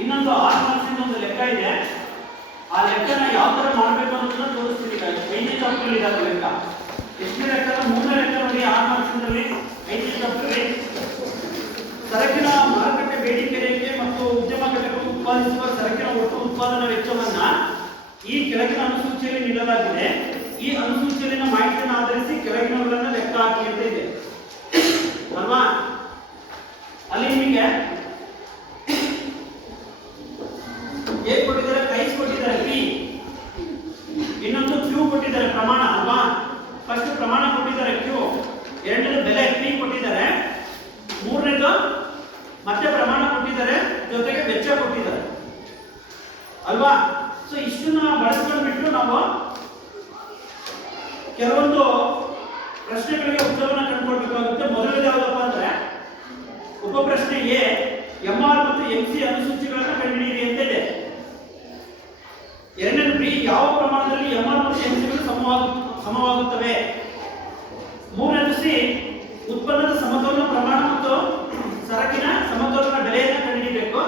ಇನ್ನೊಂದು 6 ಮಾರ್ಕ್ಸಿಂದ ಒಂದು ಲೆಕ್ಕ ಇದೆ. ಆ ಲೆಕ್ಕನ ಯಾವ ತರ ಮಾಡಬೇಕು ಅನ್ನೋದನ್ನ ತೋರಿಸ್ತೀನಿ. 5ನೇ ಚಾಪ್ಟರ್ ಇದೆ ಅದು ಲೆಕ್ಕ. ಎಷ್ಟನೇ ಲೆಕ್ಕ? 3ನೇ ಲೆಕ್ಕ ನೋಡಿ. 6 ಮಾರ್ಕ್ಸಿಂದಲ್ಲಿ 5ನೇ ಚಾಪ್ಟರ್ ಸರಕಿನ ಮಾರುಕಟ್ಟೆ ಬೇಡಿಕೆ ರೇಖೆ ಮತ್ತು ಉದ್ಯಮ ಘಟಕಗಳು ಉತ್ಪಾದಿಸುವ ಸರಕಿನ ಒಟ್ಟು ಉತ್ಪಾದನಾ ವೆಚ್ಚವನ್ನ ಈ ಕೆಳಗಿನ ಅನುಸೂಚಿಯಲ್ಲಿ ನೀಡಲಾಗಿದೆ. ಈ ಅನುಸೂಚಿಯಲ್ಲಿನ ಮಾಹಿತಿಯನ್ನು ಆಧರಿಸಿ ಕೆಳಗಿನವುಗಳನ್ನು ಲೆಕ್ಕ ಹಾಕಿ ಅಂತ ಇದೆ ಅಲ್ವಾ? ಅಲ್ಲಿ ನಿಮಗೆ ಏನ್ ಕೊಟ್ಟಿದ್ದಾರೆ? ಪ್ರೈಸ್ ಕೊಟ್ಟಿದ್ದಾರೆ ಪಿ, ಇನ್ನೊಂದು ಕ್ಯೂ ಕೊಟ್ಟಿದ್ದಾರೆ ಪ್ರಮಾಣ ಅಲ್ವಾ? ಫಸ್ಟ್ ಪ್ರಮಾಣ ಕೊಟ್ಟಿದ್ದಾರೆ ಕ್ಯೂ, ಎರಡನೇದು ಬೆಲೆ ಪಿ ಕೊಟ್ಟಿದ್ದಾರೆ, ಮೂರನೇದು ಮತ್ತೆ ಪ್ರಮಾಣ ಕೊಟ್ಟಿದ್ದಾರೆ, ಜೊತೆಗೆ ವೆಚ್ಚ ಕೊಟ್ಟಿದ್ದಾರೆ ಅಲ್ವಾ? ಸೊ ಇಷ್ಟನ್ನ ಬಳಸ್ಕೊಂಡ್ಬಿಟ್ಟು ನಾವು ಕೆಲವೊಂದು ಪ್ರಶ್ನೆಗಳಿಗೆ ಉತ್ತರವನ್ನು ಕಂಡುಕೊಳ್ಬೇಕಾಗುತ್ತೆ. ಮೊದಲನೇದು ಯಾವುದಪ್ಪ ಅಂದ್ರೆ ಉಪ ಪ್ರಶ್ನೆ ಎ, ಎಂಆರ್ ಮತ್ತು ಎಂಸಿ ಅನುಸೂಚಿಗಳನ್ನು ಕಂಡುಹಿಡಿಯಿರಿ ಅಂತ ಇದೆ. ಎರಡನೇದು ಬಿ, ಯಾವ ಪ್ರಮಾಣದಲ್ಲಿ ಎಂಆರ್ ಮತ್ತು ಎಂಸಿಗಳು ಸಮವಾಗುತ್ತವೆ. ಮೂರನೇದು ಸಿ, ಉತ್ಪನ್ನದ ಸಮತೋಲನ ಪ್ರಮಾಣ ಮತ್ತು ಸರಕಿನ ಸಮತೋಲನ ಬೆಲೆಯನ್ನು ಕಂಡುಹಿಡಿಯಬೇಕು.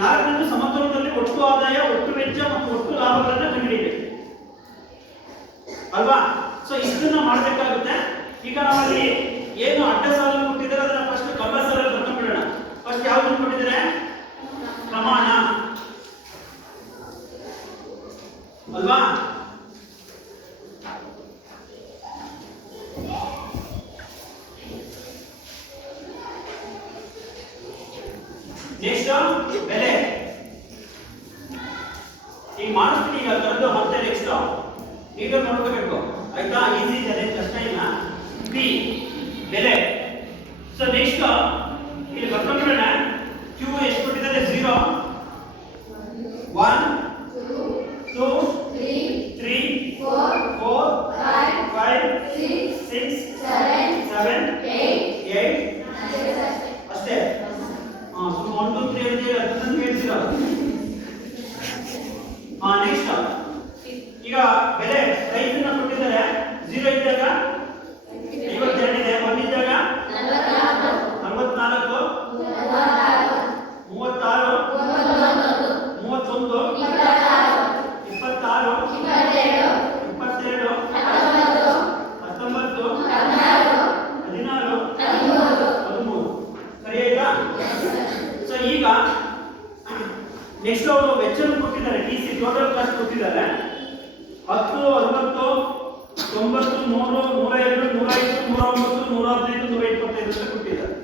ನಾಲ್ಕನೇದು ಸಮತೋಲನದಲ್ಲಿ ಒಟ್ಟು ಆದಾಯ, ಒಟ್ಟು ವೆಚ್ಚ ಮತ್ತು ಒಟ್ಟು ಲಾಭಗಳನ್ನು ಕಂಡುಹಿಡಿಯಬೇಕು ಅಲ್ವಾ? ಸೊ ಇಷ್ಟನ್ನ ಮಾಡಬೇಕಾಗುತ್ತೆ. ಈಗ ನಾವಲ್ಲಿ ಏನು ಅಡ್ಡ ಸಾಲನ್ನು ಕೊಟ್ಟಿದ್ದಾರೆ ಅದನ್ನ ಫಸ್ಟ್ ಕಂಬ ಸಾಲಲ್ಲಿ ಬರ್ಕೊಂಡ್ಬಿಡೋಣ. ಫಸ್ಟ್ ಯಾವ್ದನ್ನು ಕೊಟ್ಟಿದ್ದಾರೆ? ಪ್ರಮಾಣ ಅಲ್ವಾ? ನೆಕ್ಸ್ಟ್ ಬೆಲೆ. ಈಗ ಮಾಡಿಸ್ತೀನಿ, ಈಗ ಕರೆದು ಮತ್ತೆ ನೆಕ್ಸ್ಟ್ ಈಗ ನೋಡ್ಕೋಬೇಕು ಆಯ್ತಾ? ಈಸಿ ಇದೆ, ಕಷ್ಟ ಇಲ್ಲ. ಪಿ ಬೆಲೆ. ಸೊ ನೆಕ್ಸ್ಟ್ ಇಲ್ಲಿ ಬರ್ಕೊಂಡ್ಬಿಡೋಣ. ಕ್ಯೂ ಎಷ್ಟು ಕೊಟ್ಟಿದ್ದಾರೆ? 0 1 2 3 4 5 6 7 8 ಅಷ್ಟೇ. 1 2 3 ಹೇಳ್ತೀವಿ, ಅದನ್ನ ಹೇಳ್ತೀರಾ? ನೆಕ್ಸ್ಟ್ ಈಗ ಬೆಲೆ ಪ್ರೈಸ್ ಅನ್ನು ಕೊಟ್ಟಿದ್ದಾರೆ. 0 ಇದ್ದಾಗ 52 ಇದೆ, 1 ಇದ್ದಾಗ 44 36 31 26 22 19 16 13 ಸರಿ ಆಯ್ತಾ? ಸೊ ಈಗ ನೆಕ್ಸ್ಟ್ ಅವರು ವೆಚ್ಚವನ್ನು ಕೊಟ್ಟಿದ್ದಾರೆ. ಟಿಸಿ ಟೋಟಲ್ ಕಾಸ್ಟ್ ಕೊಟ್ಟಿದ್ದಾರೆ. 10 60 90 100 102 105 109 115 125 ಅಂತ ಕೊಟ್ಟಿದ್ದಾರೆ.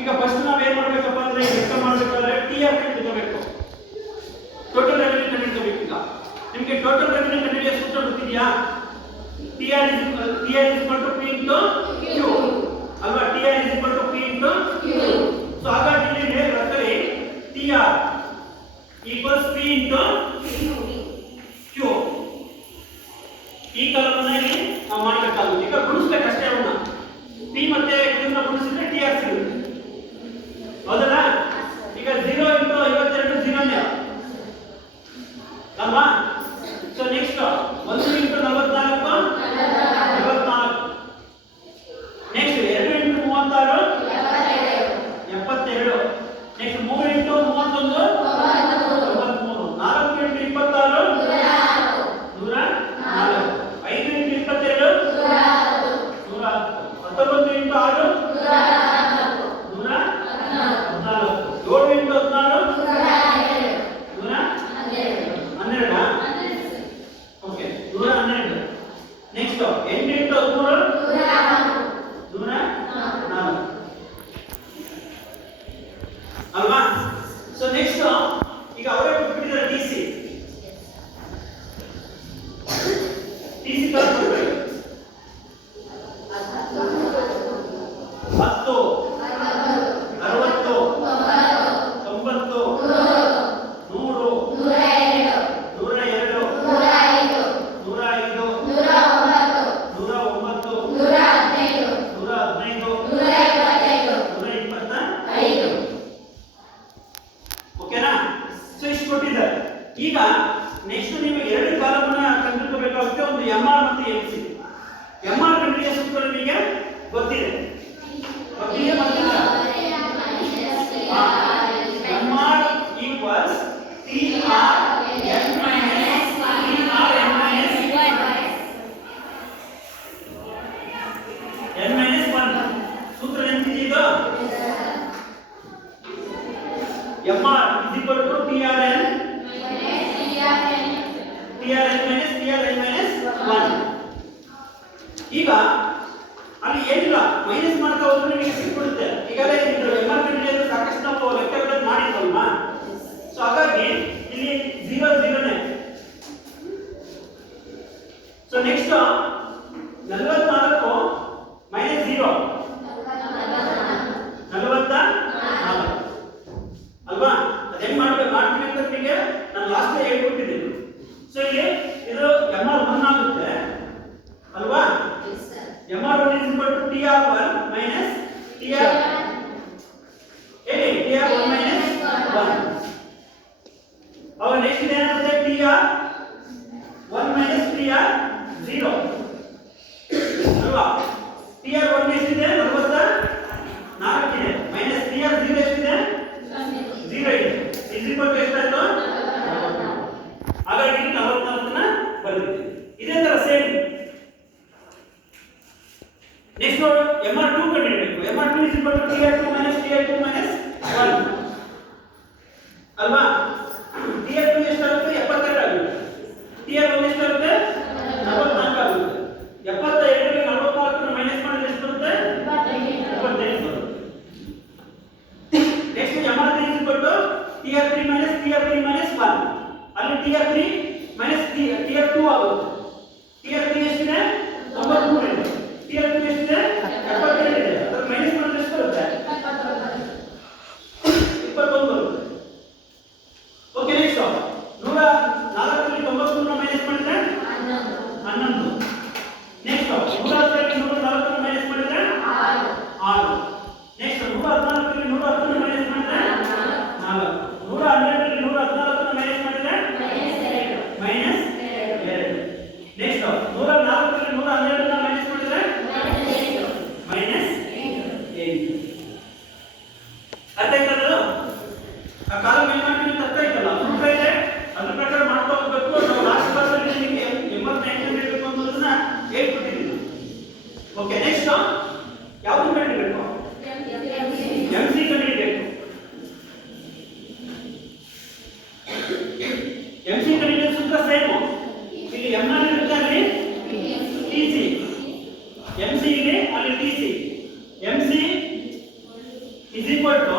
ಈಗ ಫಸ್ಟ್ ನಾವು ಏನು ಮಾಡಬೇಕಪ್ಪ ಅಂದ್ರೆ ಲೆಕ್ಕ ಮಾಡಬೇಕಾದ್ರೆ ಟಿಆರ್ ಕಂಡುಹಿಡಿಯಬೇಕು, ಟೋಟಲ್ ರೆವೆನ್ಯೂ ಕಂಡುಹಿಡಿಯಬೇಕು. ಈಗ ನಿಮಗೆ ಟೋಟಲ್ ರೆವೆನ್ಯೂ ಕಂಡುಹಿಡಿಯೋ ಸೂತ್ರ ಗೊತ್ತಿದೆಯಾ? TR is equal to P into Q ಅಲ್ವಾ? TR is equal to P into Q. So ಹಾಗಾಗಿ ಇಲ್ಲಿ ಹೇಗೆ ಬರ್ತದೆ? TR equals P into Q. ಈ ಕಾಲಮನ್ನ ಇಲ್ಲಿ ನಾವು ಮಾಡಬೇಕಾಗುತ್ತೆ. ಈಗ ಗುಣಿಸ್ಬೇಕಷ್ಟೇ ಅವನ್ನ. ಪಿ ಮತ್ತೆ ಕ್ಯೂನ ಗುಣಿಸಿದ್ರೆ ಟಿಆರ್ ಸಿಗುತ್ತೆ ಹೌದಲ್ಲ? ಈಗ 0 ಇಂಟು 52 0ನೇ ಅಲ್ವಾ? So next 1 into 44 44. Next 2 into 36 72. Next 3 into 31 93. 4 into 26 104. 5 into 22 110. 19 into 6 114. 7 into 16 112. Okay 112. Next 8 into 13 104 ಅಲ್ವಾ? ಸೊ ನೆಕ್ಸ್ಟ್ ಈಗ ಅವರೇ ಕೊಟ್ಬಿಟ್ಟಿದ್ದಾರೆ ಟಿಸಿ ಕಲ್ತ್ಕೊಳ್ಬೇಕು. 10 60 90 100 102 105 109 125 ಓಕೆನಾ? ಸೊ ಇಷ್ಟು ಕೊಟ್ಟಿದ್ದಾರೆ. ಈಗ ನೆಕ್ಸ್ಟ್ ನೀವು ಎರಡು ಕಾಲಮನ್ನ ಕಂಡುಹಿಡಿಯಬೇಕಾಗುತ್ತೆ. ಒಂದು ಎಂಆರ್ ಮತ್ತು ಎಂಸಿ. ಎಂಆರ್ ಕಂಡುಹಿಡಿಯೋ ಸೂತ್ರ ನಿಮಗೆ ಗೊತ್ತಿದೆ. MR equal equals TRN minus TRN minus n minus 1. ಸೂತ್ರ ಎಂತಿದೆ ಇದು? MR is equal to TRN minus TRN minus 1. ಈಗ ಅಲ್ಲಿ ಏನಿಲ್ಲ ಮೈನಸ್ ಮಾಡ್ತಾ ಹೋದ್ರೆ ನಿಮಗೆ ಸಿಕ್ಬಿಡುತ್ತೆ. ಈಗಾಗಲೇ ಇದು MR ಕಂಡುಹಿಡಿಯಲು ಸಾಕಷ್ಟು ನಾವು ಲೆಕ್ಕಗಳನ್ನು ಮಾಡಿದ್ವಲ್ವಾ? ಸೊ ಹಾಗಾಗಿ ಇಲ್ಲಿ 0 0 ನೇ. ಸೊ ನೆಕ್ಸ್ಟ್ 44 minus 0 44 ಅಲ್ವಾ? ಅದು ಹೆಂಗ್ ಮಾಡ್ತೀನಿ ಅಂತ ನಿಮಗೆ ನಾನು ಲಾಸ್ಟ್ ಹೇಳ್ಕೊಟ್ಟಿದ್ದೀನಿ. ಸೊ ಇಲ್ಲಿ ಇದು MR 1 ಆಗುತ್ತೆ ಅಲ್ವಾ? MR1 is equal to TR1 minus TR TR1 minus 1. और नेक्स्ट ಏನಾಗುತ್ತೆ TR1 minus TR0 ಅಲ್ವಾ? TR1 ಎಷ್ಟಿದೆ? 44 ಇದೆ minus TR0 ಎಷ್ಟಿದೆ? 0 ಇದೆ. is equal to ಎಷ್ಟಾಯ್ತು? ಹಾಗಾಗಿ 44 ನ ಬರೆದಿದ್ದೀವಿ. ಇದೇ ತರ ಸೇಮ್ ನೆಕ್ಸ್ಟ್ ನೋಡಿ MR2 ಕಂಡುಹಿಡಿಯಬೇಕು. MR2 is equal to TR2 minus TR2 minus 1 ಅಲ್ವಾ? TR2 ಎಷ್ಟಾಗುತ್ತೆ? 72 ಆಗುತ್ತೆ. TR1 ಎಷ್ಟಾಗುತ್ತೆ? 44 ಆಗುತ್ತೆ. 72 ಗೆ 44 ನ ಮೈನಸ್ ಮಾಡಿದ್ರೆ ಎಷ್ಟು ಬರುತ್ತೆ? 28 ಬರುತ್ತೆ. Next MR3 is equal to TR3 minus TR3 minus 1. ಅಲ್ಲಿ TR3 minus TR2 ಆಗುತ್ತೆ. TR3 ಎಷ್ಟಿದೆ? 93 ಇದೆ. TR2 ಎಷ್ಟಿದೆ? 72 ಇದೆ. ಅದರ ಮೈನಸ್ ಮಾಡಿದ್ರೆ ಎಷ್ಟು ಬರುತ್ತೆ? 21 ಬರುತ್ತೆ. ಓಕೆ ನೆಕ್ಸ್ಟ್ 104 ರಲ್ಲಿ 93 ನ ಮೈನಸ್ ಮಾಡಿದ್ರೆ 11. ನೆಕ್ಸ್ಟ್ 110 ರಲ್ಲಿ 104 ನ ಮೈನಸ್ ಮಾಡಿದ್ರೆ 6. ನೆಕ್ಸ್ಟ್ 114 ರಲ್ಲಿ 110 ನ ಮೈನಸ್ ಮಾಡಿದ್ರೆ 4. 112 ರಲ್ಲಿ 114 ನ ಮೈನಸ್ ಮಾಡಿದ್ರೆ ಮೈನಸ್ 2. ನೆಕ್ಸ್ಟ್ 104 ರಲ್ಲಿ 112 ನ ಮೈನಸ್ ಮಾಡಿದ್ರೆ ಮೈನಸ್ 8. ಅರ್ಥ ಆಯ್ತಲ್ಲ? ಆ ಕಾಲಮ್ ಏನು ಮಾಡ್ತೀವಿ ಅಂತ ಅರ್ಥ ಆಯ್ತಲ್ಲ? ಸೂತ್ರ ಇದೆ, ಅದ್ರ ಪ್ರಕಾರ ಮಾಡ್ತಾ ಹೋಗ್ಬೇಕು. ನಾವು ಲಾಸ್ಟ್ ಕ್ಲಾಸಲ್ಲಿ ನಿಮಗೆ 89 ಕಂಡುಹಿಡಿಯಬೇಕು ಅನ್ನೋದನ್ನ ಹೇಳ್ಕೊಟ್ಟಿದ್ದೀವಿ. ಓಕೆ ನೆಕ್ಸ್ಟ್ ಯಾವುದು ಕಂಡುಹಿಡಿಯಬೇಕು? MC ಕಂಡುಹಿಡಿಯಬೇಕು. MC ಕಂಡುಹಿಡಿಯೋ ಸೂತ್ರ ಸೇಮ್. ಇಲ್ಲಿ MR ಇರುತ್ತೆ, ಅಲ್ಲಿ TC. MC ಇದೆ, ಅಲ್ಲಿ TC. MC is equal to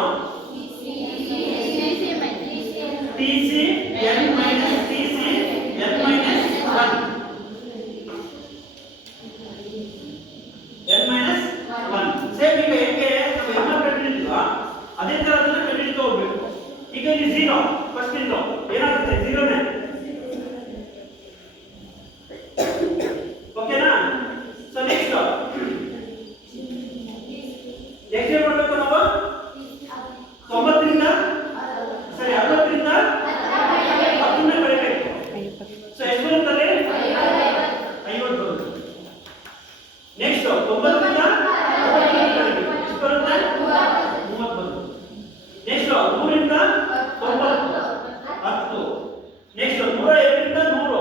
TC n minus TC n minus 1. n minus 1 same. ಈಗ ಹೇಗೆ ನಾವು MR ಕಂಡುಹಿಡಿದ್ವಾ ಅದೇ ತರ ಅದನ್ನ ಕಂಡುಹಿಡಿತಾ ಹೋಗ್ಬೇಕು. ಈಗ ಇಲ್ಲಿ 0 ಫಸ್ಟ್ ಇಂದು ಏನಾಗುತ್ತೆ? 0 ನೇ. ಓಕೆನಾ? ಸೊ ನೆಕ್ಸ್ಟ್ ಏನ್ ಮಾಡಬೇಕು ನಾವು? 90 ರಿಂದ ಸರಿ 60 ರಿಂದ 10 ನ್ನ ಕಳೆಯಬೇಕು. ಸೊ ಎಷ್ಟು ಬರುತ್ತದೆ? 50 ಬರುತ್ತೆ. ನೆಕ್ಸ್ಟ್ 90 ರಿಂದ 60 ನ್ನ ಕಳೆಯಬೇಕು. ಎಷ್ಟು ಬರುತ್ತೆ? 30 ಬರುತ್ತೆ. ನೆಕ್ಸ್ಟ್ 100 ರಿಂದ 90 10. ನೆಕ್ಸ್ಟ್ 102 ರಿಂದ 100 2. ನೆಕ್ಸ್ಟ್ 105 ರಿಂದ 102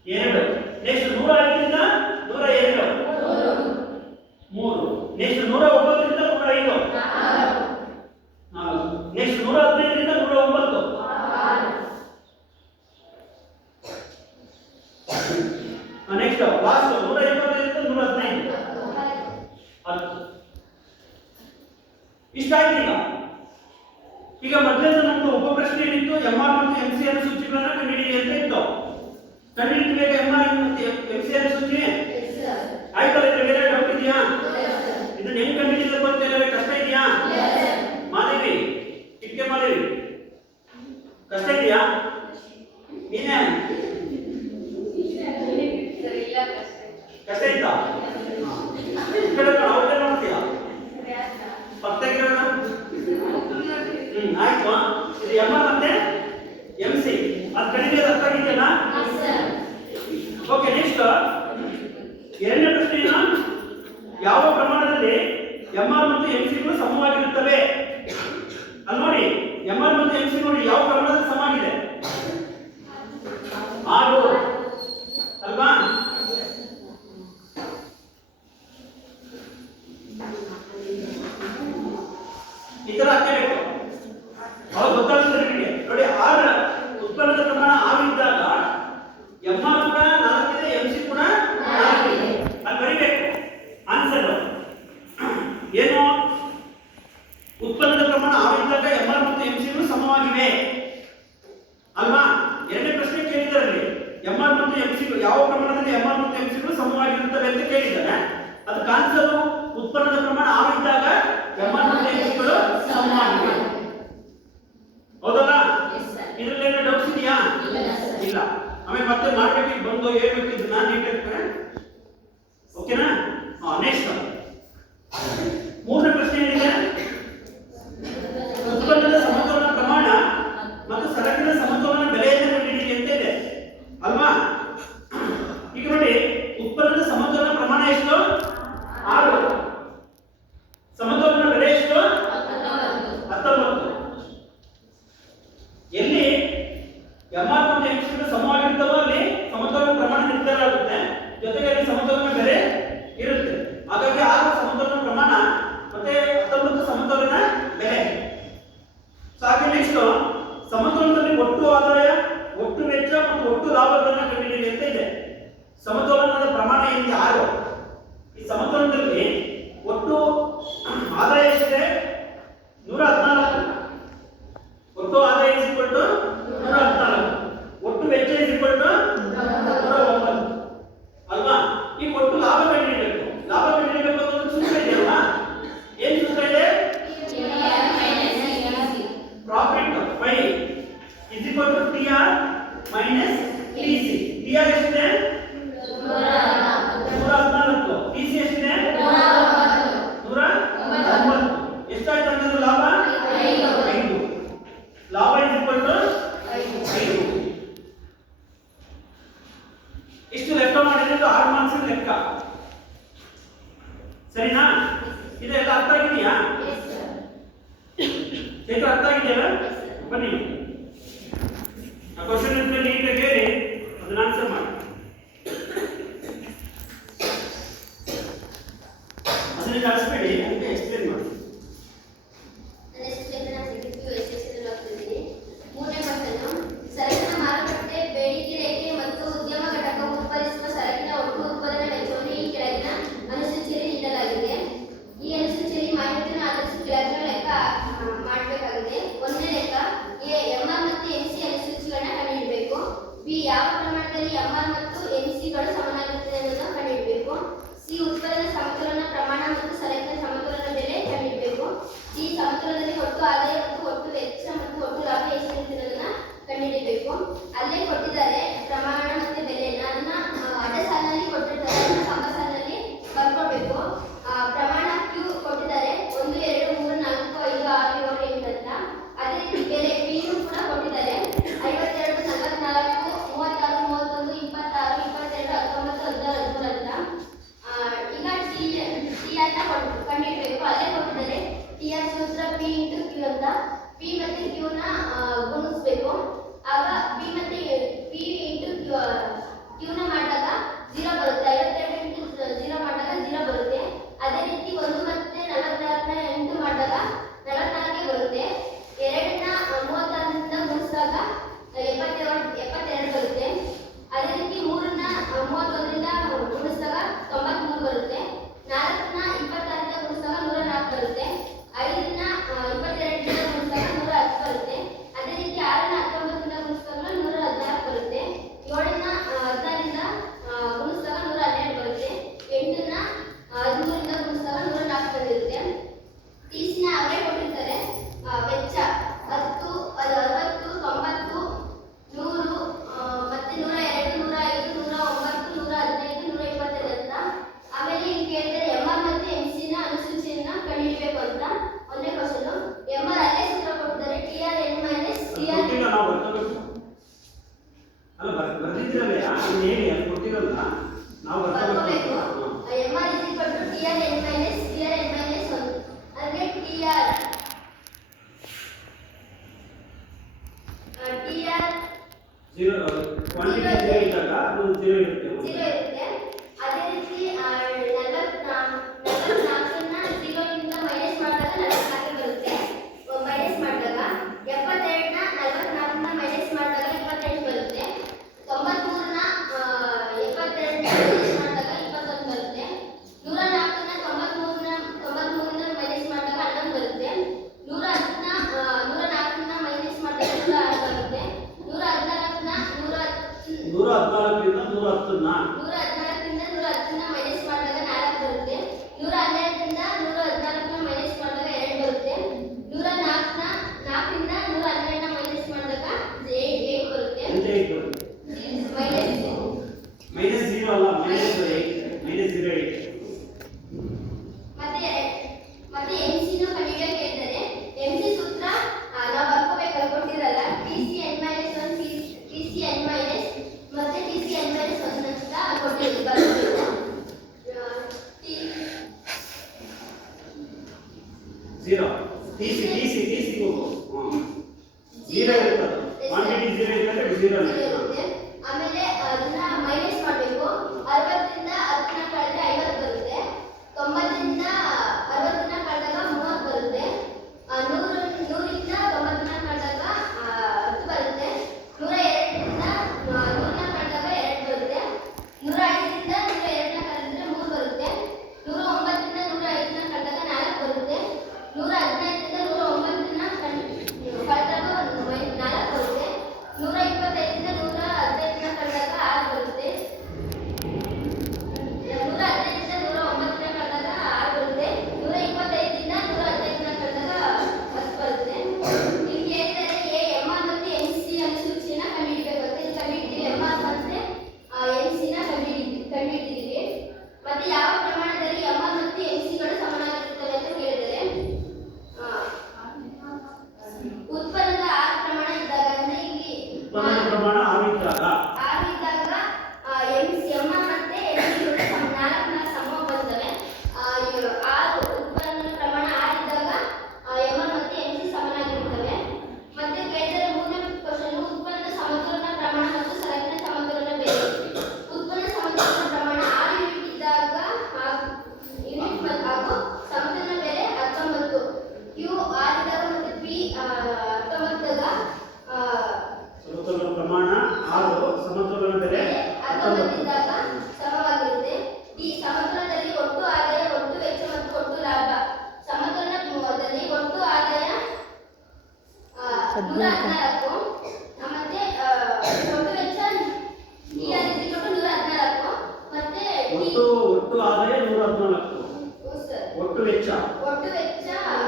3. ನೆಕ್ಸ್ಟ್ 109 ರಿಂದ 105 4. ನೆಕ್ಸ್ಟ್ 115 ರಿಂದ 109 6. ನೆಕ್ಸ್ಟ್ ಲಾಸ್ಟ್ 125 ರಿಂದ 115 10. ಇಷ್ಟ ಆಯ್ತು. ಈಗ ಮೊದಲನೇ ನಮ್ದು ಉಪ ಪ್ರಶ್ನೆ ಏನಿತ್ತು? MR ಮತ್ತು MC ಯ ಸೂಚಿಗಳನ್ನು ಕಂಡುಹಿಡಿಯಿರಿ ಅಂತ ಇತ್ತು. ಕಂಡುಹಿಡಿಯಬೇಕು MR ಮತ್ತು MC ಯ ಸೂಚಿ. ಆಯ್ತಲ್ಲ? ಇದರಲ್ಲಿ ಡೌಟ್ ಇದೆಯಾ? ಇದನ್ನ ಹೆಂಗ್ ಕಂಡುಹಿಡಿಯಬೇಕು ಅಂತ ಏನಾದ್ರು ಕಷ್ಟ ಇದೆಯಾ? ಮಾದೇವಿ, ಇಟ್ಕೆ ಮಾದೇವಿ, ಕಷ್ಟ ಇದೆಯಾ? ನೀನೇ ಕಷ್ಟ ಇತ್ತಾ? ಅವ್ರೇ ನೋಡ್ತೀಯಾ? ಪಕ್ಕದಾಗಿರೋಣ. ಆಯ್ತು. ಇದು MR ಮತ್ತೆ MC ಅದು ಕಂಡುಹಿಡಿಯೋದು ಅರ್ಥ ಆಗಿದೆಯಲ್ಲ? ಓಕೆ ನೆಕ್ಸ್ಟ್ ಎರಡನೇ ಪ್ರಶ್ನೆ ಏನು? ಯಾವ ಪ್ರಮಾಣದಲ್ಲಿ MR ಮತ್ತು MC ಗಳು ಸಮವಾಗಿರುತ್ತವೆ? ಅಲ್ಲಿ ನೋಡಿ MR ಮತ್ತು MC ನೋಡಿ ಯಾವ ಪ್ರಮಾಣದಲ್ಲಿ ಸಮ ಆಗಿದೆ? 6 ಅಲ್ವಾ? ಈ ತರ ಹಾಕಬೇಕು. ಅವಾಗ ಗೊತ್ತಾಗ್ತದೆ ನಿಮಗೆ. ನೋಡಿ 6 ಉತ್ಪನ್ನದ ಪ್ರಮಾಣ 6 ಇದ್ದಾಗ MR ಕೂಡ 4 ಇದೆ, MC ಕೂಡ 4 ಇದೆ. ಅದು ಬರೀಬೇಕು ಆನ್ಸರ್. ಏನು? ಉತ್ಪನ್ನದ ಪ್ರಮಾಣ 6 ಇದ್ದಾಗ MR ಮತ್ತು MC ಗಳು ಸಮವಾಗಿವೆ ಅಲ್ವಾ? ಎರಡನೇ ಪ್ರಶ್ನೆ ಕೇಳಿದಾರೆ, MR ಮತ್ತು MC ಗಳು ಯಾವ ಪ್ರಮಾಣದಲ್ಲಿ MR ಮತ್ತು MC ಗಳು ಸಮವಾಗಿರುತ್ತವೆ ಅಂತ ಕೇಳಿದ್ದಾರೆ. ಅದಕ್ಕೆ ಆನ್ಸರ್ ಉತ್ಪನ್ನದ ಪ್ರಮಾಣ 6 ಇದ್ದಾಗ MR ಮತ್ತು MC ಗಳು ಸಮವಾಗಿವೆ. ಹೌದಲ್ಲ? ಇದರಲ್ಲಿ ಏನೋ ಡೌಟ್ಸ್ ಇದೆಯಾ? ಇಲ್ಲ. ಆಮೇಲೆ ಮತ್ತೆ ಮಾರ್ಕೆಟಿಂಗ್ ಬಂದು ಹೇಳ್ಬೇಕು ಇದನ್ನ ನೀಟಾಗಿ. ಓಕೆನಾ? ನೆಕ್ಸ್ಟ್ ಮೂರನೇ ಪ್ರಶ್ನೆ ಏನಿದೆ? ಉತ್ಪನ್ನದ ಸಮತೋಲನ ಪ್ರಮಾಣ ಮತ್ತು ಸರಕಿನ ಸಮತೋಲನ ಬೆಲೆಯನ್ನು ಕಂಡುಹಿಡಿಯಿರಿ ಅಂತ ಇದೆ ಅಲ್ವಾ? ಈಗ ನೋಡಿ, ಉತ್ಪನ್ನದ ಸಮತೋಲನ ಪ್ರಮಾಣ ಎಷ್ಟು? 6. ಸಮತೋಲನ ಬೆಲೆ ಎಷ್ಟು? 19. ಎಲ್ಲಿ MR ಮತ್ತು MC ಗಳು ಸಮವಾಗಿರುತ್ತವೋ ಅಲ್ಲಿ ಸಮತೋಲನ ಪ್ರಮಾಣ ನಿರ್ಧಾರ ಆಗುತ್ತೆ, ಜೊತೆಗೆ ಅಲ್ಲಿ ಸಮತೋಲನ ಬೆಲೆ ಇರುತ್ತೆ. ಹಾಗಾಗಿ 6 ಸಮತೋಲನ ಪ್ರಮಾಣ ಮತ್ತೆ 19 ಸಮತೋಲನ ಬೆಲೆ. ಹಾಗೆ ನೆಕ್ಸ್ಟ್ ಸಮತೋಲನದಲ್ಲಿ ಒಟ್ಟು ಆದಾಯ, ಒಟ್ಟು ವೆಚ್ಚ ಮತ್ತು ಒಟ್ಟು ಲಾಭಗಳನ್ನು ಕಂಡುಹಿಡಿಯಿರಿ ಅಂತ ಇದೆ. ಸಮತೋಲನದ ಪ್ರಮಾಣ ಏನಿದೆ 6. ಈ ಸಮತೋಲನದಲ್ಲಿ ಒಟ್ಟು ಆದಾಯ ಎಷ್ಟಿದೆ? 114. ಒಟ್ಟು ಆದಾಯ = 114. ಒಟ್ಟು ವೆಚ್ಚ = 109 ಅಲ್ವಾ? ಈ ಒಟ್ಟು ಲಾಭ ಕಂಡುಹಿಡಿಯಬೇಕು. ಲಾಭ ಕಂಡುಹಿಡಿಯಬೇಕು ಅಂತ ಸೂತ್ರ ಇದೆಯಲ್ವಾ? ಏನು ಸೂತ್ರ ಇದೆ? Profit pi = TR - TC. TR ಎಷ್ಟಿದೆ? 114. TC ಎಷ್ಟಿದೆ? 109. ಎಷ್ಟಾಯ್ತು ಅಂದ್ರೆ ಲಾಭ? 5. ಲಾಭ = 5. ಇಷ್ಟು ಲೆಕ್ಕ ಮಾಡಿದ್ರೆ 6 ಮಾರ್ಕ್ಸ್ ಲೆಕ್ಕ. ಸರಿನಾ? ಇದೆಲ್ಲ ಅರ್ಥ ಆಗಿದೆಯಾ? ಚೈತ್ರ ಅರ್ಥ ಆಗಿದೆಯಲ್ಲ? ಬನ್ನಿ ಆ ಕ್ವಶನ್ ಇದ್ರೆ ನೀಟಾಗಿ ಹೇಳಿ ಅದನ್ನ ಆನ್ಸರ್ ಮಾಡಿ. ಅದನ್ನ ಕಳಿಸ್ಬೇಡಿ ಅಂತ ಎಕ್ಸ್ಪ್ಲೇನ್ ಮಾಡಿ. ಸರಕಿನ ಮಾರುಕಟ್ಟೆ ಬೇಡಿಕೆ ರೇಖೆ ಮತ್ತು ಉದ್ಯಮ ಘಟಕವು ಉತ್ಪಾದಿಸುವ ಸರಕಿನ ಒಟ್ಟು ಉತ್ಪಾದನಾ ವೆಚ್ಚವನ್ನು ಈ ಕೆಳಗಿನ ಅನುಸೂಚಿಯಲ್ಲಿ ನೀಡಲಾಗಿದೆ. ಈ ಅನುಸೂಚಿಯಲ್ಲಿ ಮಾಹಿತಿಯನ್ನು ಆಧರಿಸಿ ಕೆಳಗಿನ ಲೆಕ್ಕ ಮಾಡಬೇಕಾಗಿದೆ. ಒಂದನೇ ಲೆಕ್ಕ ಎ MR ಮತ್ತು MC ಅನುಸೂಚಿಗಳನ್ನ ಕಂಡುಹಿಡಬೇಕು. ಬಿ ಯಾವ ಪ್ರಮಾಣದಲ್ಲಿ MR ಮತ್ತು MC ಗಳು ಸಮನಾಗಿರುತ್ತದೆ ಅನ್ನೋದನ್ನು ಕಂಡುಹಿಡಬೇಕು. ಸಿ ಉತ್ಪನ್ನದ ಸಮತೋಲನ ಪ್ರಮಾಣ ಮತ್ತು ಸರಕಿನ ಸಮತೋಲನ ಬೆಲೆ ಕಂಡುಹಿಡಬೇಕು. ಡಿ ಸಮತೋಲನದಲ್ಲಿ ಒಟ್ಟು ಆದಾಯ ಮತ್ತು ಒಟ್ಟು ವೆಚ್ಚ ಮತ್ತು ಒಟ್ಟು ಲಾಭ ಎಷ್ಟಿರುತ್ತೆ ಅನ್ನೋದನ್ನ ಕಂಡುಹಿಡಬೇಕು. ಅಲ್ಲೇ ಕೊಟ್ಟಿದ್ದಾರೆ ಪ್ರಮಾಣ ಮತ್ತು ಬೆಲೆನ, ಅದನ್ನ ಅಡ್ಡ ಸಾಲಿನಲ್ಲಿ ಕೊಟ್ಟಿರ್ತಾರೆ, ಅದನ್ನ ಕಂಬ ಸಾಲಿನಲ್ಲಿ ಬರ್ಕೊಳ್ಬೇಕು. ಪ್ರಮಾಣ Q ಕೊಟ್ಟಿದ್ದಾರೆ 1 2 3 4 5 6 7 8 ಅಂತ. ಅದೇ ರೀತಿ ಬೆಲೆ P ಕೂಡ ಕೊಟ್ಟಿದ್ದಾರೆ 52 44 36 31 26 22 19 16 17 18 ಈಗ TR ನ ಕಂಡುಹಿಡಬೇಕು. ಅಲ್ಲೇ ಕೊಟ್ಟಿದ್ದಾರೆ TR ಸೂತ್ರ P × Q ಅಂತ. P ಮತ್ತೆ Q ನ ಗುಣಿಸಬೇಕು. ಆಗ P ಮತ್ತೆ P × Q ನ ಮಾಡಿದಾಗ 0 ಬರುತ್ತೆ. 52 × 0 ಮಾಡಿದಾಗ 0 ಬರುತ್ತೆ. ಅದೇ ರೀತಿ 1 ಮತ್ತೆ 44 ನ 8 ಮಾಡಿದಾಗ 44 ಬರುತ್ತೆ. 2 ನ 36 ನಿಂದ ಗುಣಿಸಿದಾಗ 72 ಬರುತ್ತೆ. ಅದೇ ರೀತಿ 3 ನ 31 ರಿಂದ ಗುಣಿಸಿದಾಗ 93 ಬರುತ್ತೆ. 4 ನ 26 ರಿಂದ ಗುಣಿಸಿದಾಗ 104 ಬರುತ್ತೆ. 5 ನ 22 ರಿಂದ ಗುಣಿಸಿದಾಗ 110 ಬರುತ್ತೆ. ಅದೇ ರೀತಿ 6 ನ 19 ರಿಂದ ಗುಣಿಸಿದಾಗ 0 ಕ್ವಾಂಟಿಟಿ 0 ಇದ್ದಾಗ ಅದು 0 ಇರುತ್ತೆ. 0 ಇರುತ್ತೆ. ಅದೇ ರೀತಿ 44ನ್ನ 0 ಇಂದ ಮೈನಸ್ ಮಾಡಿದಾಗ 44 ಬರುತ್ತೆ. ಮೈನಸ್ ಮಾಡಿದಾಗ 72ನ 44ನ ಮೈನಸ್ ಮಾಡಿದಾಗ 28 ಬರುತ್ತೆ. 93ನ 72ನ ಮೈನಸ್ ಮಾಡಿದಾಗ 21 ಬರುತ್ತೆ. 104ನ 93ನ ಮೈನಸ್ ಮಾಡಿದಾಗ 11 ಬರುತ್ತೆ. 104ನ ಮೈನಸ್ ಮಾಡಿದಾಗ 106 ಬರುತ್ತೆ. 114ರಿಂದ 110ನ ಮೈನಸ್ ಮಾಡಿದಾಗ 4 ಬರುತ್ತೆ. 112ರಿಂದ 114ನ ಮೈನಸ್ ಮಾಡಿದಾಗ 2 ಬರುತ್ತೆ. 104ರಿಂದ 112ನ ಮೈನಸ್ ಮಾಡಿದಾಗ 8 ಬರುತ್ತೆ. ಮೈನಸ್ 0 ಅಲ್ಲ, ಮೈನಸ್ 0 ಮತ್ತೆ MC ನ ಕಂಡುಹಿಡಿಯಕ್ಕೆ ಹೇಳ್ತಾರೆ. MC ಸೂತ್ರ ನಾವು ಬರ್ಕೋಬೇಕು ಕೊಟ್ಟಿರಲ್ಲ. TCN - 1 TCN - ಮತ್ತೆ TCN - 1 ಅಂತ ಕೊಟ್ಟಿರೋದು ಬರ್ಕೋಬೇಕು. 0 TC ಹೋಗು. 0 ಇರುತ್ತೆ. ಕ್ವಾಂಟಿಟಿ 0 ಇದ್ದರೆ 0 ಇರುತ್ತೆ. ಆಮೇಲೆ ಅದನ್ನ ಮೈನಸ್ ಮಾಡಬೇಕು. 60ರಿಂದ 10ನ ಕಳೆದ್ರೆ 50 ಬರುತ್ತೆ. 90ರಿಂದ 60ನ ಕಳೆದಾಗ 30 ಬರುತ್ತೆ. 100ರಿಂದ 90ನ ಕಳೆದಾಗ 10 ಬರುತ್ತೆ. 102ರಿಂದ 100ನ ಕಳೆದಾಗ 2 ಬರುತ್ತೆ. 105ರಿಂದ 102ನ ಕಳೆದ್ರೆ 3 ಬರುತ್ತೆ. 109ರಿಂದ 105ನ ಕಳೆದಾಗ 4 ಬರುತ್ತೆ. 115ರಿಂದ 109ನ ಕಳೆದಾಗ 4 ಬರುತ್ತೆ. 125ರಿಂದ 115ನ ಕಳೆದಾಗ 6 ಬರುತ್ತೆ. 115ರಿಂದ 109ನ ಕಳೆದಾಗ 6 ಬರುತ್ತೆ. 125ರಿಂದ 115ನ ಕಳೆದಾಗ 10 ಬರುತ್ತೆ. ಇಲ್ಲಿ ಹೇಳಿದರೆ MR ಮತ್ತು MC ಅನುಸೂಚಿನ ಕಂಡುಹಿಡಿಯಬೇಕು. ಇದು ಕಂಡುಹಿಡಿತೀವಿ. MR ಮತ್ತೆ MC ನ ಕಂಡುಹಿಡಿತೀವಿ. ಮತ್ತೆ ಯಾವ ಪ್ರಮಾಣದಲ್ಲಿ MR ಮತ್ತು MC ಗಳು ಸಮನಾಗಿರುತ್ತವೆ ಅಂತ ಹೇಳಿದರೆ ಉತ್ಪನ್ನದ R ಪ್ರಮಾಣ ಇದ್ದಾಗ, ಅಂದ್ರೆ ಇಲ್ಲಿ ಉತ್ಪನ್ನದ ಪ್ರಮಾಣ ಆಗಿದ್ದಾಗ R ಇದ್ದಾಗ MR ಮತ್ತೆ MC ಗಳು 4 ಸಮ ಬರ್ತವೆ. R ಉತ್ಪನ್ನದ ಪ್ರಮಾಣ R ಇದ್ದಾಗ MR ಮತ್ತೆ MC ಸಮನಾಗಿರುತ್ತವೆ. ಮತ್ತೆ ಕೇಳಿದರೆ ಮೂರನೇ ಕ್ವಶ್ಚನ್, ಉತ್ಪನ್ನದ ಸಮತೋಲನ ಪ್ರಮಾಣ ಮತ್ತು ಸರಕಿನ ಸಮತೋಲನ ಬೇರೆ. ಉತ್ಪನ್ನ ಸಮತೋಲನ ಪ್ರಮಾಣ 6 ಯೂನಿಟ್ ಇದ್ದಾಗ ಯೂನಿಟ್ ಹಾಗೂ ಸಮತೋಲನ ಬೇರೆ 19. Q 6 ಇದ್ದಾಗ ಮತ್ತೆ P 19ದಾಗ ಸಮತೋಲನ ಪ್ರಮಾಣ 6, ಸಮತೋಲನ ಬೆಲೆ 19 ಇದ್ದಾಗ ಸಮವಾಗಿರುತ್ತೆ. ಈ ಸಮತೋಲನದಲ್ಲಿ ಒಟ್ಟು ಆದಾಯ, ಒಟ್ಟು ವೆಚ್ಚ ಮತ್ತು ಒಟ್ಟು ಲಾಭ. ಸಮತೋಲನದಲ್ಲಿ ಒಟ್ಟು ಆದಾಯ 114, ಮತ್ತೆ ಒಟ್ಟು ವೆಚ್ಚ TR = 114, ಮತ್ತೆ ಒಟ್ಟು ಆದಾಯ 114, ಒಟ್ಟು ವೆಚ್ಚ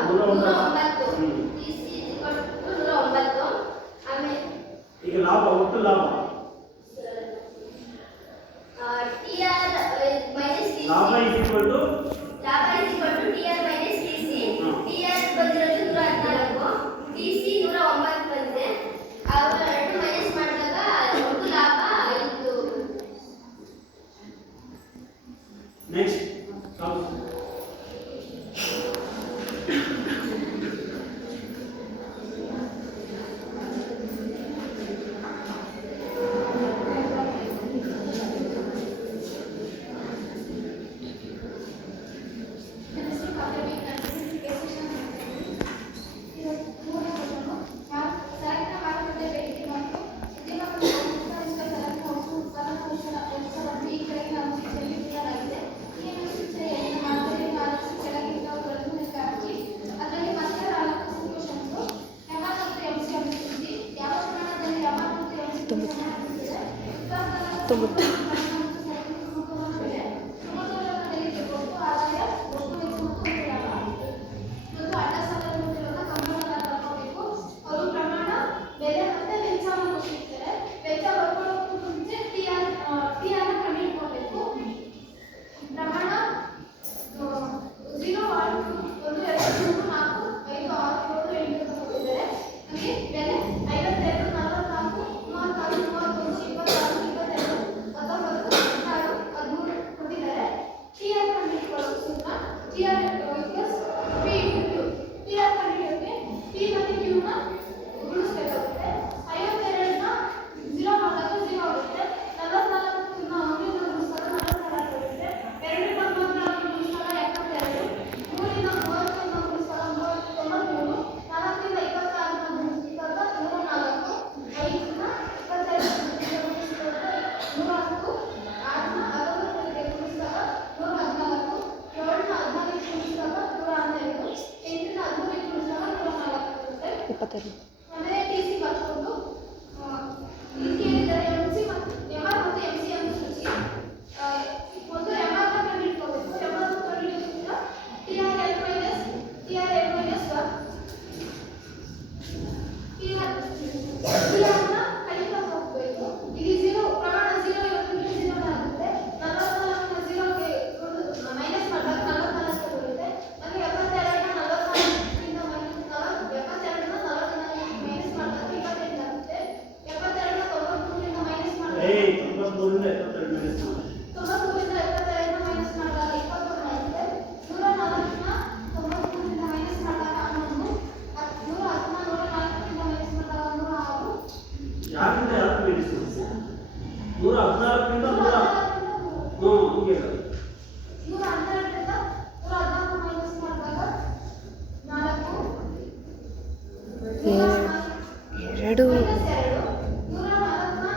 109, TC = 109. ಆಮೇಲೆ ಈಗ ಲಾಭ, ಒಟ್ಟು ಲಾಭ TR - TC ಲಾಭ ಇಕ್ವಲ್ ಲಾಭ TR - TC. TR ಬಂದಿರೋದು 114, TC 109 ಬಂದಿದೆ. ಅವೆರಡು ಮೈನಸ್ ಮಾಡಿದಾಗ ಒಟ್ಟು ಲಾಭ 5. ನೆಕ್ಸ್ಟ್ 72. ಆಮೇಲೆ ಟಿಸಿ ಬರ್ಕೊಂಡು ಇಲ್ಲಿ ಹೇಳಿದ್ದಾರೆ ಎಂಸಿ ಮತ್ತು ಎಂಆರ್ ಮತ್ತು ಎಂಸಿ ಅನ್ನು ಸೂಚಿಸಿ ಒಂದು ಎಂಆರ್ ನ ಕಂಡುಹಿಡ್ಕೋಬೇಕು. ಎಂಆರ್ ನ ಕಂಡುಹಿಡಿಯೋದ್ರಿಂದ ಟಿಆರ್ ಎಲ್ ಮೈನಸ್ 1 ಟಿಆರ್ ನ ಕಡಿಮೆ ಹೋಗಬೇಕು. ಇಲ್ಲಿ 0 ಪ್ರಮಾಣ 0 ಇರೋದ್ರಿಂದ 0 ಆಗುತ್ತೆ. 44 ನ 0 ಗೆ ಮೈನಸ್ ಮಾಡಿದಾಗ 44 ಬರುತ್ತೆ. ಮತ್ತೆ 72 ನ 44 ಇಂದ ಮೈನಸ್ 72 ನ 44 ಮೈನಸ್ ಮಾಡಿದಾಗ 28 ಆಗುತ್ತೆ. 72 ನ 93 ಇಂದ ಮೈನಸ್ ಮಾಡಿದಾಗ 93 ರಿಂದ 72 ಮೈನಸ್ 93 ರಿಂದ 72 ನ ಮೈನಸ್ ಮಾಡಿದಾಗ 21 ಆಗುತ್ತೆ. 104 ನ 93 ರಿಂದ ಮೈನಸ್ ಮಾಡಿದಾಗ 11. 110 ನ 104 ರಿಂದ ಮೈನಸ್ ಮಾಡಿದಾಗ 106. ಯಾರಿಂದ ಯಾರು ಮೈನಸ್ 114 ರಿಂದ 100 ಹೀಗೆ 112 ರಿಂದ 114 ಮೈನಸ್ ಮಾಡಿದಾಗ 4. 2 ಮೈನಸ್ 2. 104 ನ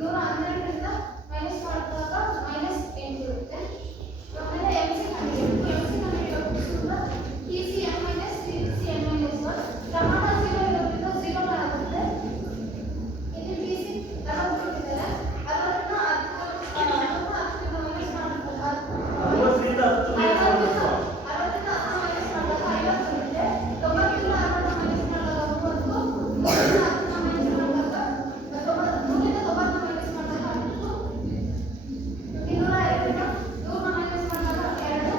112 ರಿಂದ ಮೈನಸ್ ಮಾಡಿದಾಗ ಮೈನಸ್ 8 ಇರುತ್ತೆ. ಆಮೇಲೆ ಎಂಸಿ ಕಂಡುಹಿಡಿಯೋದು ಸೂತ್ರ TCn ಮೈನಸ್ TCn ಮೈನಸ್ 1 ಪ್ರಮಾಣ 0 ಇರೋದ್ರಿಂದ 0 ಆಗುತ್ತೆ. ಇಲ್ಲಿ TC ಕೊಟ್ಟಿದ್ದಾರೆ. ಅದನ್ನ 10 ಮೈನಸ್ ಮಾಡಿದಾಗ 60 ರಿಂದ 10 ಮೈನಸ್ 60 60 ರಿಂದ 10 ಮೈನಸ್ ಮಾಡಿದಾಗ 50 ಬರುತ್ತೆ. 90 ರಿಂದ 60 ಮೈನಸ್ ಮಾಡಿದಾಗ 30. 30 ರಿಂದ 10 ಮೈನಸ್ ಮಾಡಿದಾಗ 90 ರಿಂದ 90 ಮೈನಸ್ ಮಾಡಿದಾಗ 10. 202 ರಿಂದ 100 ಮೈನಸ್ ಮಾಡಿದಾಗ 2. 105 ರಿಂದ 2 ಮೈನಸ್ ಮಾಡಿದಾಗ 103.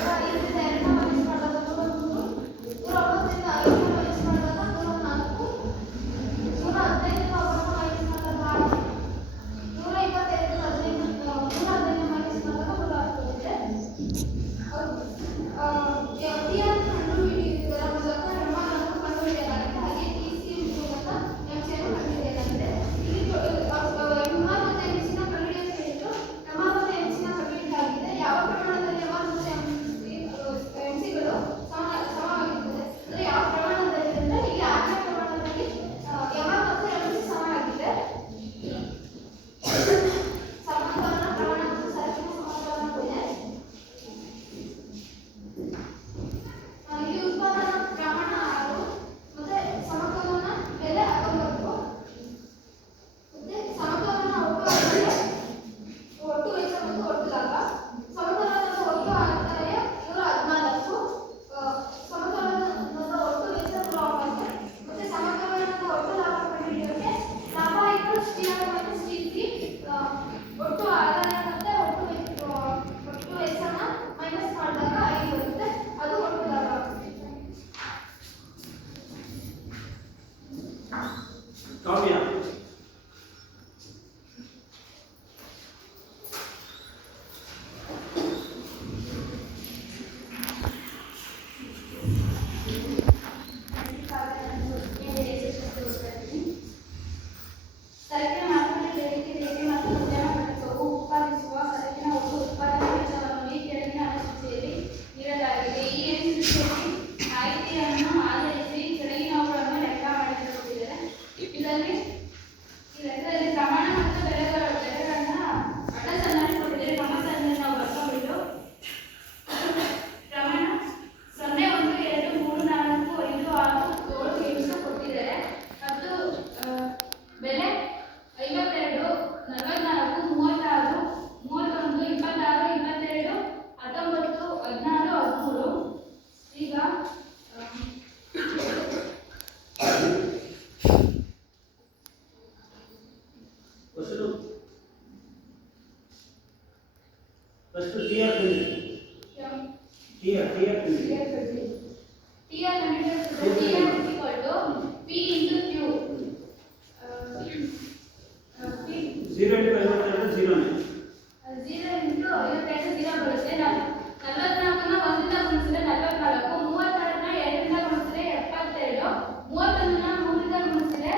109 ರಿಂದ 5 ಮೈನಸ್ ಮಾಡಿದಾಗ 104. 115 ರಿಂದ 9 ಮೈನಸ್ ಮಾಡಿದಾಗ 6. 122 ರಿಂದ 115 ಮೈನಸ್ ಮಾಡಿದಾಗ 110 ಬರುತ್ತೆ. ಟಿಆರ್ ಕಂಡುಹಿಡಿಯುವುದರ ಮೂಲಕ ಎಂಆರ್ ಅನ್ನು ಕಂಡುಹಿಡಿಯಲಾಗಿದೆ. ಹಾಗೆ ಟಿಸಿ ಮೂಲಕ ಎಂಸಿ ಅನ್ನು ಕಂಡುಹಿಡಿಯಲಾಗಿದೆ. ಇಲ್ಲಿ ಎಂಆರ್ ಮತ್ತು ಎಂಸಿ ನ ಕಂಡುಹಿಡಿಯಲು ಹೇಳಿದ್ರು. ಎಂಆರ್ ಮತ್ತು ಎಂಸಿ ನ ಕಂಡುಹಿಡಿಯಲಾಗಿದೆ. ಯಾವ ಪ್ರಮಾಣದಲ್ಲಿ ಎಂಆರ್ ಮತ್ತು ಎಂಸಿಗಳು ಸಮವಾಗಿರುತ್ತದೆ ಅಂದರೆ ಯಾವ ಪ್ರಮಾಣದಲ್ಲಿ ಅಂದರೆ ಇಲ್ಲಿ 6ನೇ ಪ್ರಮಾಣದಲ್ಲಿ ಎಂಆರ್ ಮತ್ತು ಎಂಸಿ ಸಮವಾಗಿದೆ. ಸಮಾಕಲನ ಪ್ರಮಾಣ ಮತ್ತು ಸರಕಿನ ಸಮಾಕಲನ ಇದೆ. ಇಲ್ಲಿ ಉತ್ಪಾದನಾ ಪ್ರಮಾಣ 6 ಮತ್ತೆ ಸಮತೋಲನ ಬೆಲೆ 19 ಮತ್ತೆ ಸಮತೋಲನ ಒಟ್ಟು ವೆಚ್ಚ ಮತ್ತು ಒಟ್ಟು ಲಾಭ. ಸಮತೋಲನದ ಒಟ್ಟು ಆದಾಯ 114. ಸಮತೋಲನದ ಒಟ್ಟು ವೆಚ್ಚ 109 ಮತ್ತೆ ಸಮತೋಲನದ ಒಟ್ಟು ಲಾಭ ಕಂಡುಹಿಡಿಯೋಕೆ ಲಾಭ ಈಕ್ವಲ್ಸ್ ಟಿಆರ್ ಮೈನಸ್ ಟಿಸಿ. ಒಟ್ಟು ಆದಾಯ ಮತ್ತೆ ಒಟ್ಟು ವೆಚ್ಚನ ಮೈನಸ್ ಮಾಡಿದಾಗ 5 ಬರುತ್ತೆ. ಅದು ಒಟ್ಟು ಲಾಭ. ಕಾವ್ಯ ಸರಕಿನ ಮಾರುಕಟ್ಟೆ ಬೇಡಿಕೆ ರೇಖೆ ಮತ್ತು ಉದ್ಯಮ ಘಟಕವು ಉತ್ಪಾದಿಸುವ ಸರಕಿನ ಒಟ್ಟು ಉತ್ಪಾದನಾ ವೆಚ್ಚವನ್ನು ಈ ಕೆಳಗಿನ ಅನುಸೂಚಿಯಲ್ಲಿ ನೀಡಲಾಗಿದೆ. ಈ ಅನುಸೂಚಿಯಲ್ಲಿ ಮಾಹಿತಿಯನ್ನು ಆಧರಿಸಿ ಕೆಳಗಿನವುಗಳನ್ನು ಲೆಕ್ಕ ಮಾಡಿಕೊಳ್ಳುತ್ತಿದ್ದಾರೆ. ಇದರಲ್ಲಿ ಪ್ರಮಾಣ ಮತ್ತು ಬೆಲೆಗಳನ್ನ ಅಡ್ಡಸನ್ನಾಗಿ ಕೊಟ್ಟಿದ್ದಾರೆ. ಕ್ರಮಸರಣಿಯನ್ನು ನಾವು ಬರ್ಕೊಂಡ್ಬಿಟ್ಟು ಪ್ರಮಾಣ 0, 1, 2, 3, 4, 5, 6, 7 ಎಂಟು ಕೊಟ್ಟಿದ್ದಾರೆ. ಮತ್ತು ಬೆಲೆ 52, 44, 36, 31, 26, 22, 19, 16, 13. ಈಗ first TR TR P into Q. 0 into 52 0 ನೇ 0 into 52 0 ಬರುತ್ತೆ. 44 ನ 1 ರಿಂದ ಗುಣಿಸಿದ್ರೆ 44, 32 ನ 2 ರಿಂದ ಗುಣಿಸಿದ್ರೆ 72, 31 ನ 3 ರಿಂದ ಗುಣಿಸಿದ್ರೆ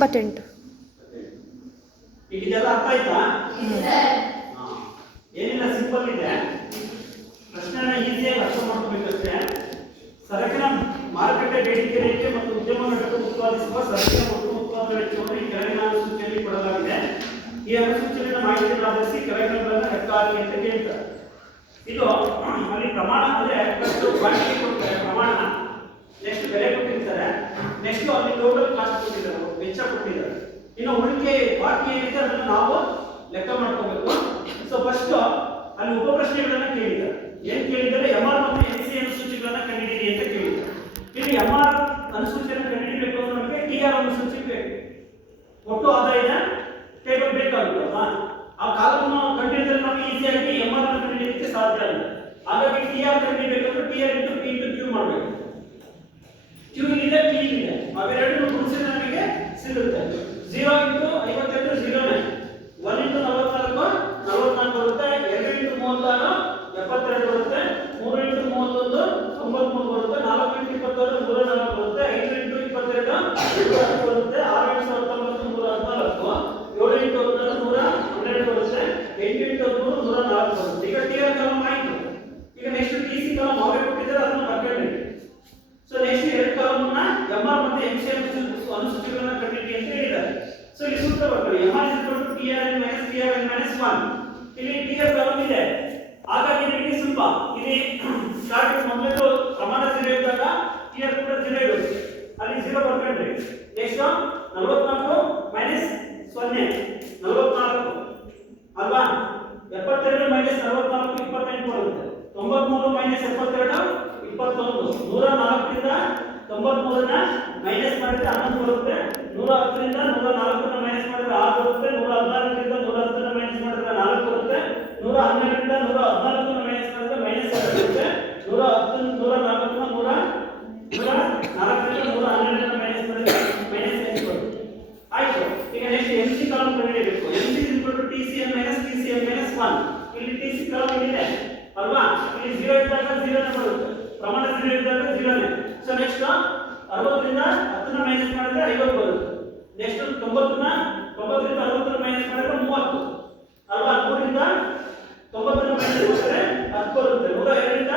28. ಈಗ ಇದೆಲ್ಲ ಅರ್ಥ ಆಯ್ತಾ? ಹಾ. ಏನಿಲ್ಲ, ಸಿಂಪಲ್ ಇದೆ. ಪ್ರಶ್ನೆನ ಈಸಿಯಾಗಿ ಅರ್ಥ ಮಾಡ್ಕೋಬೇಕಷ್ಟೇ. ಸರಕಿನ ಮಾರುಕಟ್ಟೆ ಬೇಡಿಕೆ ರೇಖೆ ಮತ್ತು ಉದ್ಯಮ ಘಟಕ ಉತ್ಪಾದಿಸುವ ಸರಕಿನ ಒಟ್ಟು ಉತ್ಪಾದನಾ ವೆಚ್ಚವನ್ನು ಈ ಕೆಳಗಿನ ಅನುಸೂಚಿಯಲ್ಲಿ ಕೊಡಲಾಗಿದೆ. ಈ ಅನುಸೂಚಿಯನ್ನು ಮಾಹಿತಿಯನ್ನು ಆಧರಿಸಿ ಕೆಳಗಿನಗಳನ್ನು ಲೆಕ್ಕ ಹಾಕಿ ಅಂತ ಕೇಳ್ತಾರೆ. ಇದು ಅಲ್ಲಿ ಪ್ರಮಾಣ ಅಂದ್ರೆ ಕ್ವಾಂಟಿಟಿ ಕೊಡ್ತಾರೆ, ಪ್ರಮಾಣ. ನೆಕ್ಸ್ಟ್ ಬೆಲೆ ಕೊಟ್ಟಿರ್ತಾರೆ. ನೆಕ್ಸ್ಟ್ ಅಲ್ಲಿ ಟೋಟಲ್ ಕಾಸ್ಟ್ ಕೊಟ್ಟಿದ್ದಾರೆ, ವೆಚ್ಚ ಕೊಟ್ಟಿದ್ದಾರೆ. ಇನ್ನು ಉಳಿಕೆ ಬಾಕಿ ಏನಿದೆ ಅದನ್ನು ನಾವು ಲೆಕ್ಕ ಮಾಡ್ಕೋಬೇಕು. ಸೊ ಫಸ್ಟ್ ಅಲ್ಲಿ ಉಪ ಪ್ರಶ್ನೆಗಳನ್ನ ಕೇಳಿದ್ದಾರೆ. ಏನ್ ಕೇಳಿದ್ದಾರೆ? ಎಂಆರ್ ಮತ್ತು ಎನ್ಸಿ ಅನುಸೂಚಿಗಳನ್ನ ಕಂಡುಹಿಡಿಯಿರಿ ಅಂತ ಕೇಳಿದ್ದಾರೆ. ಇಲ್ಲಿ ಎಂಆರ್ ಅನುಸೂಚಿಯನ್ನು ಕಂಡುಹಿಡಿಯಬೇಕು ಅಂದ್ರೆ ನಮಗೆ ಟಿಆರ್ ಅನುಸೂಚಿ ಬೇಕು. ಒಟ್ಟು ಆದಾಯದ ಟೇಬಲ್ ಬೇಕಾಗುತ್ತಲ್ವಾ? ಆ ಕಾಲವನ್ನು ಕಂಡುಹಿಡಿದರೆ ನಮಗೆ ಈಸಿಯಾಗಿ ಎಂಆರ್ ಅನ್ನು ಕಂಡುಹಿಡಿಯಲಿಕ್ಕೆ ಸಾಧ್ಯ ಆಗುತ್ತೆ. ಹಾಗಾಗಿ ಟಿಆರ್ ಕಂಡುಹಿಡಿಯಬೇಕಂದ್ರೆ TR into P into Q ಮಾಡಬೇಕು. ಕ್ಯೂ ಇದೆ, ಪಿ ಇದೆ, ಅವೆರಡನ್ನು ಗುಣಿಸಿದ್ರೆ ನಮಗೆ ಸಿಗುತ್ತೆ. 0 ಇಂಟು 52 0ನೇ, 1 ಇಂಟು 44 44 ಬರುತ್ತೆ, 2 ಇಂಟು 36 72 ಬರುತ್ತೆ, 3 ಇಂಟು 31 93 ಬರುತ್ತೆ, 4 ಇಂಟು 22 104 ಬರುತ್ತೆ, 5 ಇಂಟು 22 110 ಬರುತ್ತೆ, 6 ಇಂಟು 19 114, 7 ಇಂಟು 16 112 ಬರುತ್ತೆ, 8 ಇಂಟು 13 104 ಬರುತ್ತೆ. ಈಗ ಟಿಆರ್ ಕಾಲಮ್ ಆಯ್ತು. ಈಗ ನೆಕ್ಸ್ಟ್ ಟಿಸಿ ಕಾಲಮ್ ಅವರೇ ಕೊಟ್ಟಿದ್ದಾರೆ, ಅದನ್ನ ಬರ್ಕೊಳ್ಳಿ. ಸೊ ನೆಕ್ಸ್ಟ್ ಎರಡು ಕಾಲಮ್ನ ಎಂಆರ್ ಮತ್ತು ಎನ್ಸಿ ಅನುಸೂಚಿಗಳನ್ನ ಕಂಡುಹಿಡಿಯಿರಿ ಅಂತ ಹೇಳಿದ್ದಾರೆ. ಸೊ ಇಲ್ಲಿ ಸೂತ್ರ ಬರ್ಕೊಳ್ಳಿ. MR TRN - TRN - 1. ಇಲ್ಲಿ ಟಿಆರ್ ಕಾಲಮ್ ಇದೆ, ಹಾಗಾಗಿ ನಿಮಗೆ ಸ್ವಲ್ಪ ಇಲ್ಲಿ ಸ್ಟಾರ್ಟ್ ಮೊದಲು ಪ್ರಮಾಣ 0 ಇದ್ದಾಗ ಟಿಆರ್ ಕೂಡ 0 ಇರುತ್ತೆ. ಅಲ್ಲಿ 0 ಬರ್ಕೊಂಡ್ರಿ. ನೆಕ್ಸ್ಟ್ 44 ಮೈನಸ್ 0 44 ಅಲ್ವಾ? 72 ಮೈನಸ್ 44 28 ಬರುತ್ತೆ. 93 ಮೈನಸ್ 72 21. 104 ರಿಂದ 93ನ ಮೈನಸ್ ಮಾಡಿದ್ರೆ 11 ಬರುತ್ತೆ. 110 ರಿಂದ 104ನ ಮೈನಸ್ ಮಾಡಿದ್ರೆ 6 ಬರುತ್ತೆ. 114 ರಿಂದ 110ನ ಮೈನಸ್ ಮಾಡಿದ್ರೆ 4 ಬರುತ್ತೆ. 112 ರಿಂದ 114ನ ಮೈನಸ್ ಮಾಡಿದ್ರೆ ಮೈನಸ್ 7 ಬರುತ್ತೆ. 110 104ನ 104 ರಿಂದ 112ನ ಮೈನಸ್ ಮಾಡಿದ್ರೆ ಮೈನಸ್ 8 ಬರುತ್ತೆ. ಆಯ್ತು. ಈಗ ನೆಕ್ಸ್ಟ್ ಎನ್ಸಿ ಕಾಲಮ್ ಕಂಡುಹಿಡಿಯಬೇಕು. NC TCM - TCM - 1. ಇಲ್ಲಿ TC ಕಾಲಮ್ ಇದೆ ಅಲ್ವಾ? ಇಲ್ಲಿ 0 ಇದ್ದಾಗ 0 ನೇ ಬರುತ್ತೆ. ಪ್ರಮಾಣ 0 ಇದ್ದಾಗ 0 ನೇ. ಸೊ ನೆಕ್ಸ್ಟ್ 60 ರಿಂದ 10ನ ಮೈನಸ್ ಮಾಡಿದ್ರೆ 50 ಬರುತ್ತೆ. ನೆಕ್ಸ್ಟ್ 90ರಿಂದ 60ನ ಮೈನಸ್ ಮಾಡಿದ್ರೆ 30 ಅಲ್ವಾ? 100 ರಿಂದ 90ನ ಮೈನಸ್ ಮಾಡಿದ್ರೆ 10 ಬರುತ್ತೆ. 102 ರಿಂದ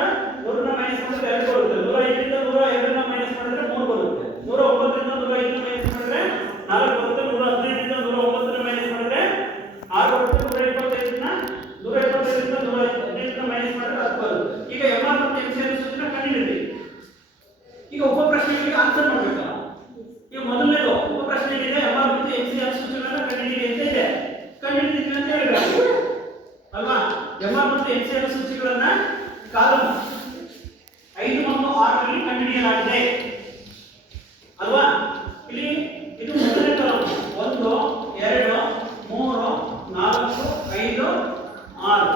100ನ ಮೈನಸ್ ಮಾಡಿದ್ರೆ 2 ಬರುತ್ತೆ. 105 ರಿಂದ 102ನ ಮೈನಸ್ ಮಾಡಿದ್ರೆ 3 ಬರುತ್ತೆ. 109 ರಿಂದ 105ನ ಮೈನಸ್ ಮಾಡಿದ್ರೆ 4 ಬರುತ್ತೆ. 115 ರಿಂದ 109ನ ಮೈನಸ್ ಮಾಡಿದ್ರೆ 6 ಬರುತ್ತೆ. 125ರಿಂದ 115ನ ಮೈನಸ್ ಮಾಡಿದ್ರೆ 10 ಬರುತ್ತೆ. ಈಗ ಎಂಆರ್ ಮತ್ತು ಎನ್ಸಿ ಅನುಸೂಚಿನ ಕಂಡುಹಿಡಿಯಿರಿ. ಈಗ ಉಪ ಪ್ರಶ್ನೆಗಳಿಗೆ ಆನ್ಸರ್ ಮಾಡಬೇಕಲ್ಲ. ಈಗ ಮೊದಲನೇದು ಉಪ ಪ್ರಶ್ನೆ ಇದೆ, ಎಂಆರ್ ಮತ್ತು ಎನ್ಸಿ ಅನುಸೂಚಿಗಳನ್ನ ಕಂಡುಹಿಡಿಯಿರಿ ಅಂತ ಇದೆ. ಕಂಡುಹಿಡಿದಿದ್ದೀವಿ ಅಂತ ಹೇಳಬೇಕು ಅಲ್ವಾ? ಎಂಆರ್ ಮತ್ತು ಎನ್ಸಿ ಅನುಸೂಚಿಗಳನ್ನ ಕಾಲಮ್ 5 ಮತ್ತು 6 ರಲ್ಲಿ ಕಂಡುಹಿಡಿಯಲಾಗಿದೆ ಅಲ್ವಾ? ಇಲ್ಲಿ ಇದು ಮೊದಲನೇ ಕಾಲಮ್ 1 2 3 4 5 6.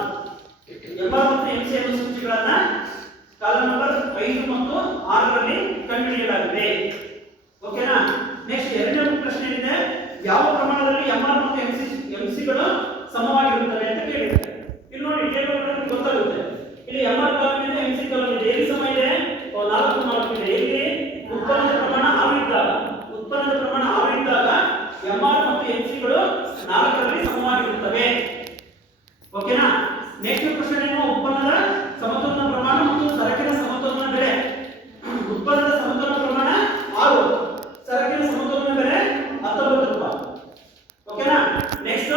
ಎಂಆರ್ ಮತ್ತು ಎನ್ಸಿ ಅನುಸೂಚಿಗಳನ್ನ ಕಾಲಮ್ ನಂಬರ್ 5 ಮತ್ತು 6 ರಲ್ಲಿ ಕಂಡುಹಿಡಿಯಲಾಗಿದೆ. ಓಕೆನಾ? ನೆಕ್ಸ್ಟ್ ಎರಡನೇ ಪ್ರಶ್ನೆ ಇದೆ, ಯಾವ ಪ್ರಮಾಣದಲ್ಲಿ ಎಂಆರ್ ಮತ್ತು ಎನ್ಸಿಗಳು ಸಮವಾಗಿರುತ್ತವೆ ಅಂತ ಕೇಳಿದ್ದಾರೆ. ಇಲ್ಲಿ ನೋಡಿ ಟೇಬಲ್ ನಿಮಗೆ ಗೊತ್ತಾಗುತ್ತೆ. ಇಲ್ಲಿ ಎಂಆರ್ ಕಾಲಮ್ ಇದೆ, ಎನ್ಸಿ ಕಾಲಮ್ ಇದೆ. ಎಲ್ಲಿ ಸಮ ಇದೆ? 4 4 ಇದೆ. ಇಲ್ಲಿ ಉತ್ಪನ್ನದ ಪ್ರಮಾಣ 6 ಇದ್ದಾಗ ಎಂಆರ್ ಮತ್ತು ಎನ್ಸಿಗಳು 4 ರಲ್ಲಿ ಸಮವಾಗಿರುತ್ತವೆ. ಓಕೆನಾ? ನೆಕ್ಸ್ಟ್ ಪ್ರಶ್ನೆ ಏನು? ಉತ್ಪನ್ನದ ಸಮತೋಲನ ಪ್ರಮಾಣ ಮತ್ತು ಸರಕಿನ ಸಮತೋಲನ ಬೆಲೆ. ಉತ್ಪನ್ನದ ಸಮತೋಲನ ಪ್ರಮಾಣ 6, ಸರಕಿನ ಸಮತೋಲನ ಬೆಲೆ 19 ರೂಪಾಯಿ. ಓಕೆನಾ? ನೆಕ್ಸ್ಟ್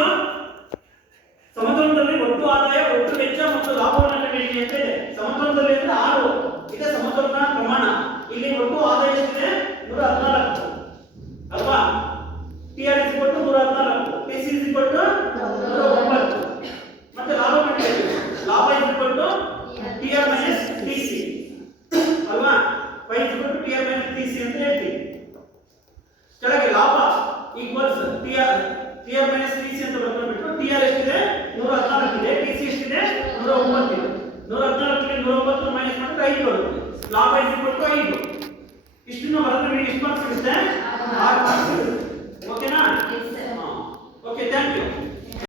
ಸಮತೋಲನದಲ್ಲಿ ಒಟ್ಟು ಆದಾಯ, ಒಟ್ಟು ವೆಚ್ಚ ಮತ್ತು ಲಾಭವನ್ನು ಕಂಡುಹಿಡಿಯಿರಿ ಅಂತ ಇದೆ. ಸಮತೋಲನದಲ್ಲಿ ಅಂದ್ರೆ 6 ಇದೆ ಸಮತೋಲನ ಪ್ರಮಾಣ. ಇಲ್ಲಿ ಒಟ್ಟು ಆದಾಯ ಎಷ್ಟಿದೆ? 114 ಅಲ್ವಾ? TR = 114, TC = 109. ಮತ್ತೆ ಲಾಭ ಕಂಡುಹಿಡಿಯಬೇಕು. ಲಾಭ TR - TC ಅಲ್ವಾ? Y = TR - TC ಅಂತ ಹೇಳ್ತೀವಿ. ಕೆಳಗೆ ಲಾಭ ಈಕ್ವಲ್ಸ್ TR - TC ಅಂತ ಬರ್ಕೊಂಡ್ಬಿಟ್ಟು TR ಎಷ್ಟಿದೆ? 114 ಇದೆ. TC ಎಷ್ಟಿದೆ? 109 ಇದೆ. 114 ಗೆ 109 ಮೈನಸ್ ಮಾಡಿದ್ರೆ 5 ಬರುತ್ತೆ. ಲಾಭ = 5. ಇಷ್ಟನ್ನು ಬರೆದ್ರೆ ನಿಮಗೆ ಎಷ್ಟು ಮಾರ್ಕ್ಸ್ ಸಿಗುತ್ತೆ? 6 ಮಾರ್ಕ್ಸ್ ಸಿಗುತ್ತೆ. ಓಕೆನಾ? Okay, thank you.